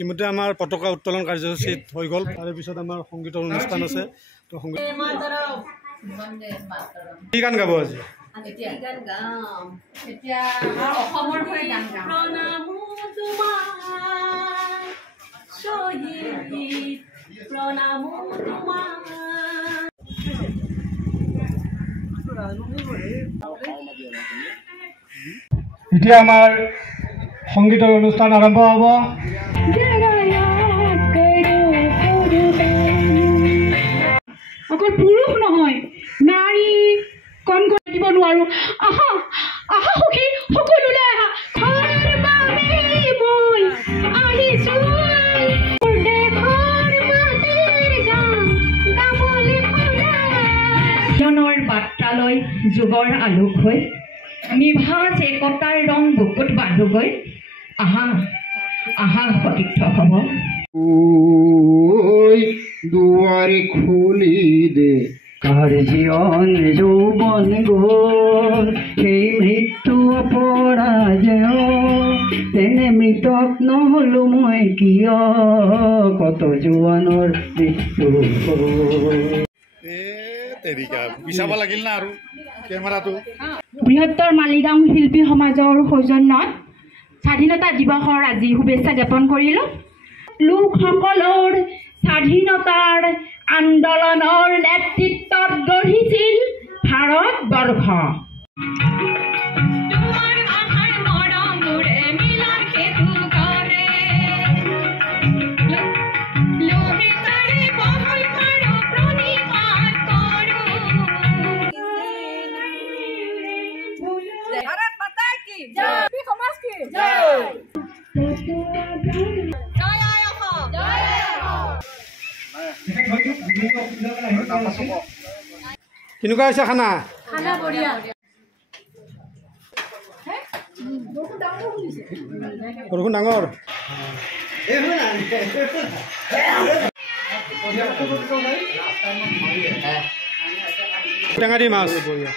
ইতিমধ্যে আমাৰ পতাকা উত্তোলন কাৰ্যসূচীত হৈ গ'ল। তাৰে পিছত আমাৰ সংগীতৰ অনুষ্ঠান আছে। তো সংগীত কি গান গাব আজি? এতিয়া আমাৰ সংগীতৰ অনুষ্ঠান আৰম্ভ হ'ব। অকল পুৰুষ নহয়, নাৰী কণ দিব নোৱাৰো। আহা আহা সখী, সকলোলৈ আহা। বাৰ্তালৈ যুগৰ আলোক হৈ নিভাজ একতাৰ ৰং বুকুত বান্ধোগৈ। আহা আহা সতীৰ্থ হ'ব। দুৱাৰে খুলি দে কাৰ জীৱন যৌৱন গ'ল, সেই মৃত্যু অপৰাজয়, তেনে মৃতক নহলো মই কিয়, কত জোৱানৰ মৃত্যু হ'ল। বৃহত্তৰ মালিগাঁও শিল্পী সমাজৰ সৌজন্যত স্বাধীনতা দিৱসৰ আজি শুভেচ্ছা জ্ঞাপন কৰিলোঁ। লোকসকলৰ স্বাধীনতাৰ আন্দোলনৰ নেতৃত্বত গঢ়িছিল ভাৰতবৰ্ষ। কেনেকুৱা হৈছে খানা? বৰষুণ ডাঙৰ। টেঙা দি মাছ বঢ়িয়া।